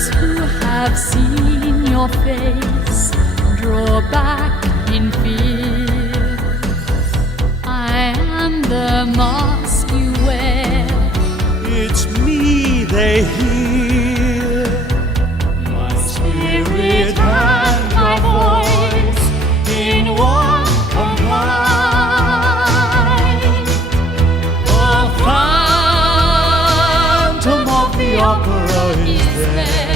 Those who have seen your face draw back in fear. I am the mask you wear. It's me they hear. My spirit and my voice in one combine. The phantom of the opera is there.